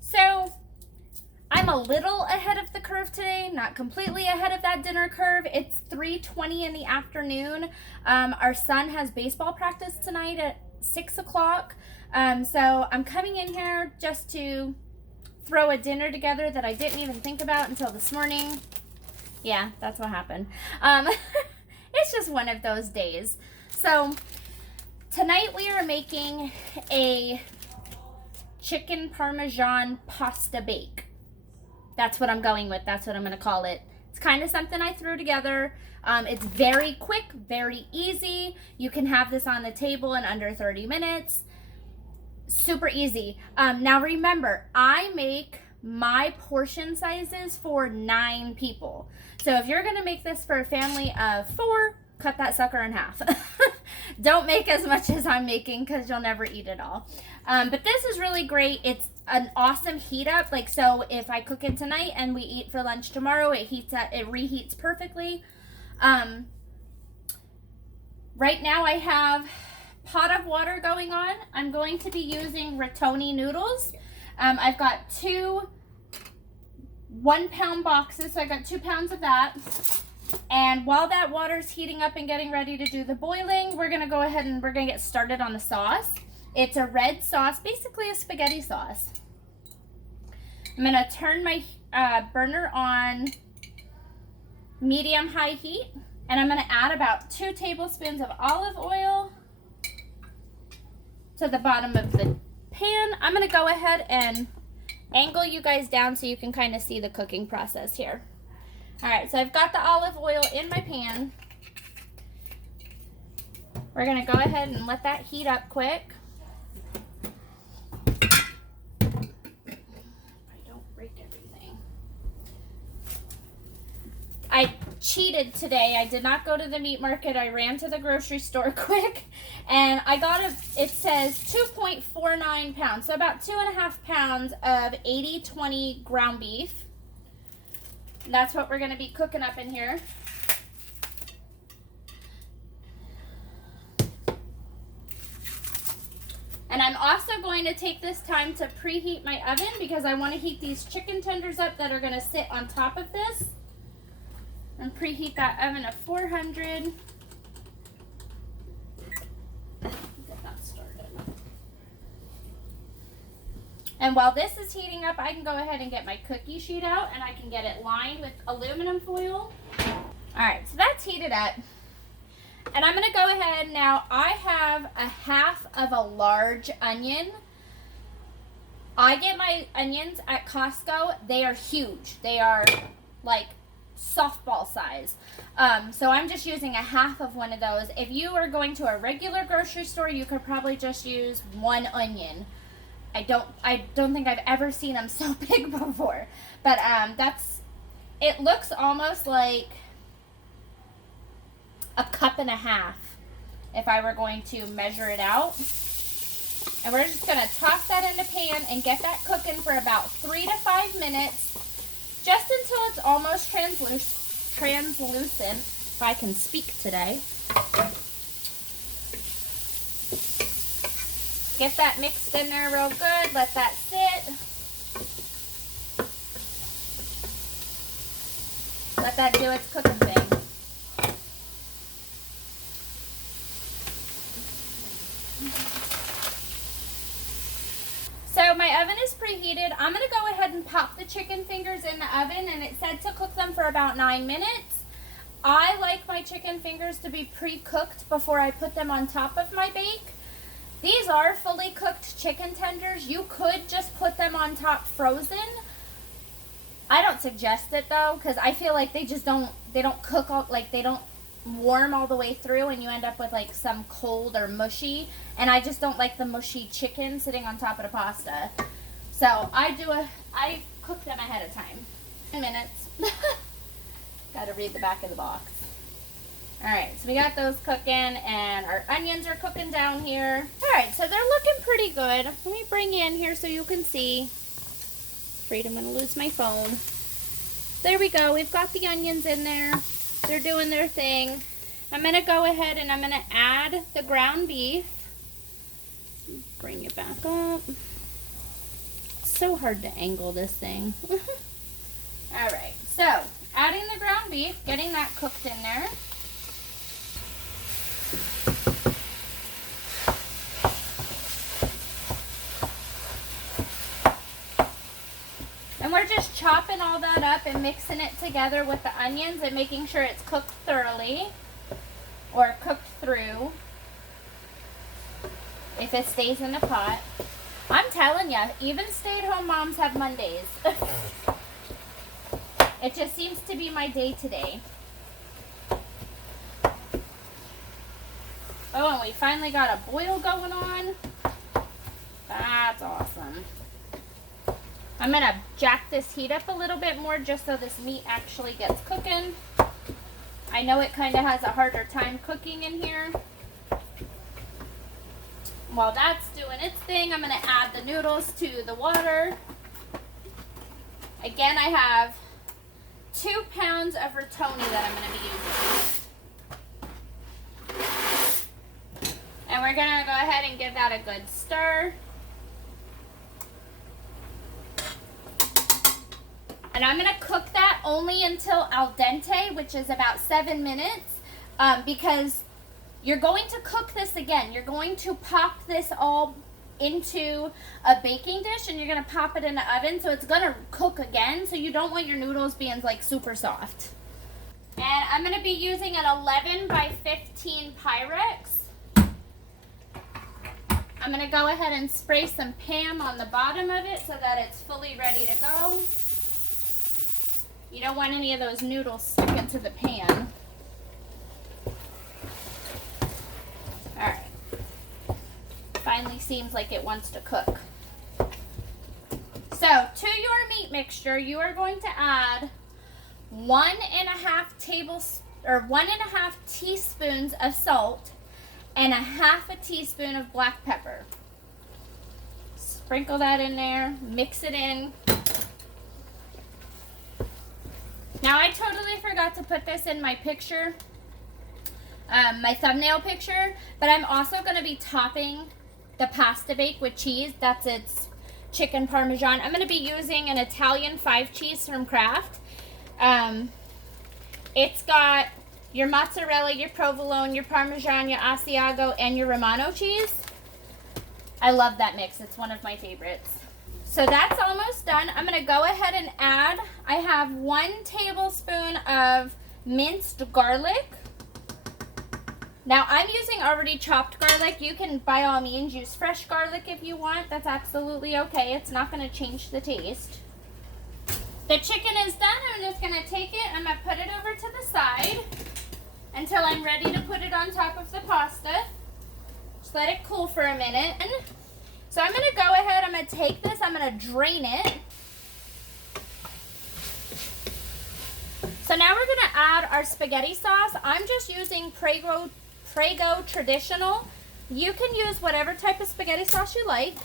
So I'm a little ahead of the curve today, not completely ahead of that dinner curve. It's 3:20 in the afternoon. Our son has baseball practice tonight at 6 o'clock. So I'm coming in here just to throw a dinner together that I didn't even think about until this morning. Yeah, that's what happened. It's just one of those days. So tonight we are making a chicken parmesan pasta bake. That's what I'm going with. That's what I'm going to call it. It's kind of something I threw together. It's very quick, very easy. You can have this on the table in under 30 minutes. Super easy. Now remember, I make my portion sizes for 9 people. So if you're going to make this for a family of 4, cut that sucker in half. Don't make as much as I'm making because you'll never eat it all. But this is really great. It's an awesome heat up. Like, so if I cook it tonight and we eat for lunch tomorrow, it reheats perfectly. Right now I have pot of water going on. I'm going to be using Rotini noodles. I've got 2 1-pound boxes, so I got 2 pounds of that. And while that water's heating up and getting ready to do the boiling, we're gonna go ahead and we're gonna get started on the sauce. It's a red sauce, basically a spaghetti sauce. I'm gonna turn my burner on medium-high heat, and I'm gonna add about 2 tablespoons of olive oil to the bottom of the pan. I'm gonna go ahead and angle you guys down so you can kind of see the cooking process here. All right, so I've got the olive oil in my pan. We're gonna go ahead and let that heat up quick. I don't break everything. I cheated today. I did not go to the meat market. I ran to the grocery store quick, and I got it says 2.49 pounds, so about 2.5 pounds of 80/20 ground beef. And that's what we're going to be cooking up in here. And I'm also going to take this time to preheat my oven because I want to heat these chicken tenders up that are going to sit on top of this. And preheat that oven to 400. Get that started. And while this is heating up, I can go ahead and get my cookie sheet out and I can get it lined with aluminum foil. All right, so that's heated up. And I'm gonna go ahead now. I have a half of a large onion. I get my onions at Costco. They are huge. They are like softball size. So I'm just using a half of one of those. If you are going to a regular grocery store, you could probably just use 1 onion. I don't think I've ever seen them so big before. But it looks almost like a cup and a half if I were going to measure it out. And we're just gonna toss that in the pan and get that cooking for about 3 to 5 minutes, just until it's almost translucent, if I can speak today. Get that mixed in there real good, let that sit. Let that do its cooking thing. So my oven is preheated. I'm going to go ahead and pop the chicken fingers in the oven, and it said to cook them for about 9 minutes. I like my chicken fingers to be pre-cooked before I put them on top of my bake. These are fully cooked chicken tenders. You could just put them on top frozen. I don't suggest it though, because I feel like they don't cook all, like they don't warm all the way through, and you end up with like some cold or mushy, and I just don't like the mushy chicken sitting on top of the pasta. So I cook them ahead of time. 10 minutes. Gotta read the back of the box. Alright, so we got those cooking, and our onions are cooking down here. Alright, so they're looking pretty good. Let me bring you in here so you can see. Afraid I'm gonna lose my phone. There we go, we've got the onions in there. They're doing their thing. I'm gonna go ahead and I'm gonna add the ground beef. Bring it back up. so hard to angle this thing. All right, so adding the ground beef, getting that cooked in there. And we're just chopping all that up and mixing it together with the onions and making sure it's cooked thoroughly, or cooked through, if it stays in the pot. I'm telling you, even stay-at-home moms have Mondays. It just seems to be my day today. Oh, and we finally got a boil going on. That's awesome. I'm going to jack this heat up a little bit more just so this meat actually gets cooking. I know it kind of has a harder time cooking in here. While that's doing its thing, I'm going to add the noodles to the water. Again, I have 2 pounds of Rotini that I'm going to be using. And we're going to go ahead and give that a good stir. And I'm going to cook that only until al dente, which is about 7 minutes, because you're going to cook this again. You're going to pop this all into a baking dish and you're going to pop it in the oven, so it's going to cook again, so you don't want your noodles being like super soft. And I'm going to be using an 11 by 15 Pyrex. I'm going to go ahead and spray some Pam on the bottom of it so that it's fully ready to go. You don't want any of those noodles sticking to the pan. Alright. Finally seems like it wants to cook. So, to your meat mixture, you are going to add 1.5 teaspoons of salt and 1/2 teaspoon of black pepper. Sprinkle that in there, mix it in. Now, I totally forgot to put this in my picture, my thumbnail picture, but I'm also going to be topping the pasta bake with cheese. That's its chicken parmesan. I'm going to be using an Italian 5 cheese from Kraft. It's got your mozzarella, your provolone, your parmesan, your Asiago, and your Romano cheese. I love that mix. It's one of my favorites. So that's almost done. I'm going to go ahead and add, I have 1 tablespoon of minced garlic. Now I'm using already chopped garlic. You can by all means use fresh garlic if you want. That's absolutely okay. It's not going to change the taste. The chicken is done. I'm just going to take it. I'm going to put it over to the side until I'm ready to put it on top of the pasta. Just let it cool for a minute. So I'm going to go ahead, I'm going to take this, I'm going to drain it. So now we're going to add our spaghetti sauce. I'm just using Prego Traditional. You can use whatever type of spaghetti sauce you like.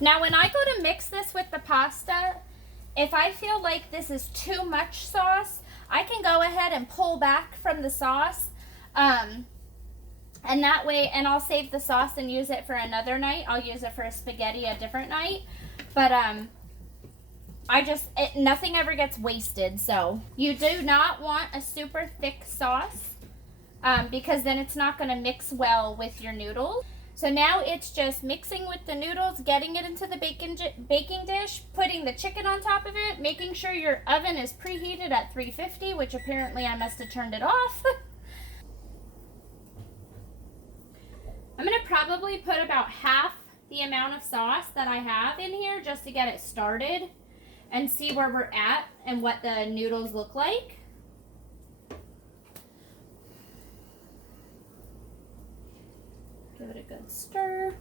Now when I go to mix this with the pasta, if I feel like this is too much sauce, I can go ahead and pull back from the sauce, and that way, and I'll save the sauce and use it for another night. I'll use it for a spaghetti a different night, but nothing ever gets wasted. So you do not want a super thick sauce, because then it's not going to mix well with your noodles. So now it's just mixing with the noodles, getting it into the baking dish, putting the chicken on top of it, making sure your oven is preheated at 350, which apparently I must have turned it off. I'm going to probably put about half the amount of sauce that I have in here just to get it started and see where we're at and what the noodles look like. Give it a good stir.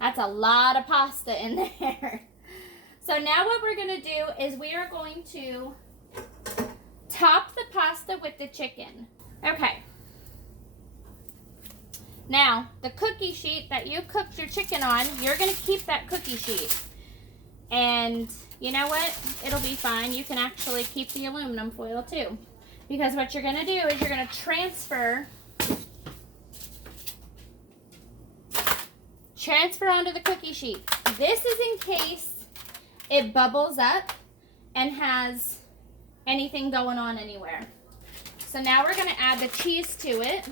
That's a lot of pasta in there. So now what we're going to do is we are going to top the pasta with the chicken. Okay. Now, the cookie sheet that you cooked your chicken on, you're going to keep that cookie sheet. And you know what? It'll be fine. You can actually keep the aluminum foil too. Because what you're going to do is you're going to transfer onto the cookie sheet. This is in case it bubbles up and has anything going on anywhere. So now we're going to add the cheese to it.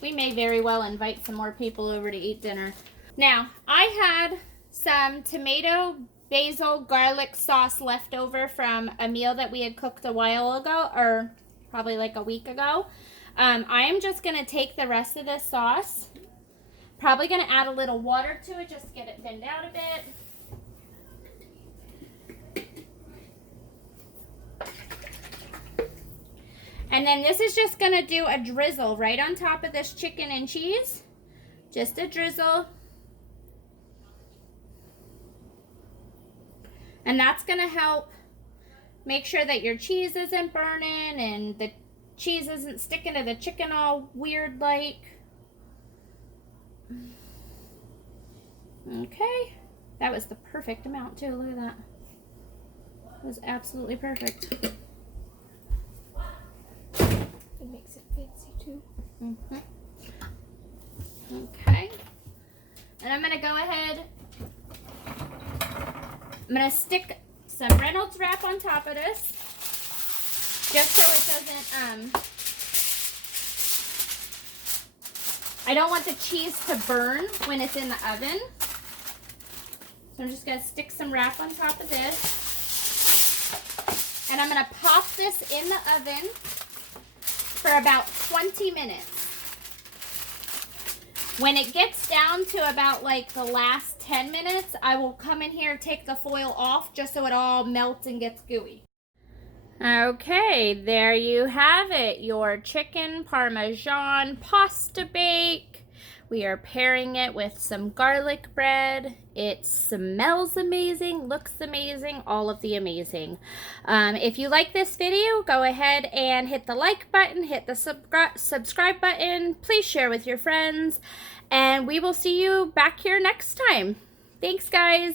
We may very well invite some more people over to eat dinner. Now, I had some tomato, basil, garlic sauce left over from a meal that we had cooked a while ago, or probably like a week ago. I am just going to take the rest of this sauce, probably going to add a little water to it just to get it thinned out a bit. And then this is just going to do a drizzle right on top of this chicken and cheese. Just a drizzle. And that's going to help make sure that your cheese isn't burning and the cheese isn't sticking to the chicken all weird like. Okay. That was the perfect amount too. Look at that. It was absolutely perfect. It makes it fancy too. Okay. And I'm going to go ahead. I'm going to stick some Reynolds wrap on top of this. Just so it doesn't, I don't want the cheese to burn when it's in the oven. So I'm just going to stick some wrap on top of this. And I'm going to pop this in the oven for about 20 minutes. When it gets down to about like the last 10 minutes, I will come in here, take the foil off just so it all melts and gets gooey. Okay, there you have it, your chicken Parmesan pasta bake. We are pairing it with some garlic bread. It smells amazing, looks amazing, all of the amazing. If you like this video, go ahead and hit the like button, hit the subscribe button. Please share with your friends, and we will see you back here next time. Thanks, guys.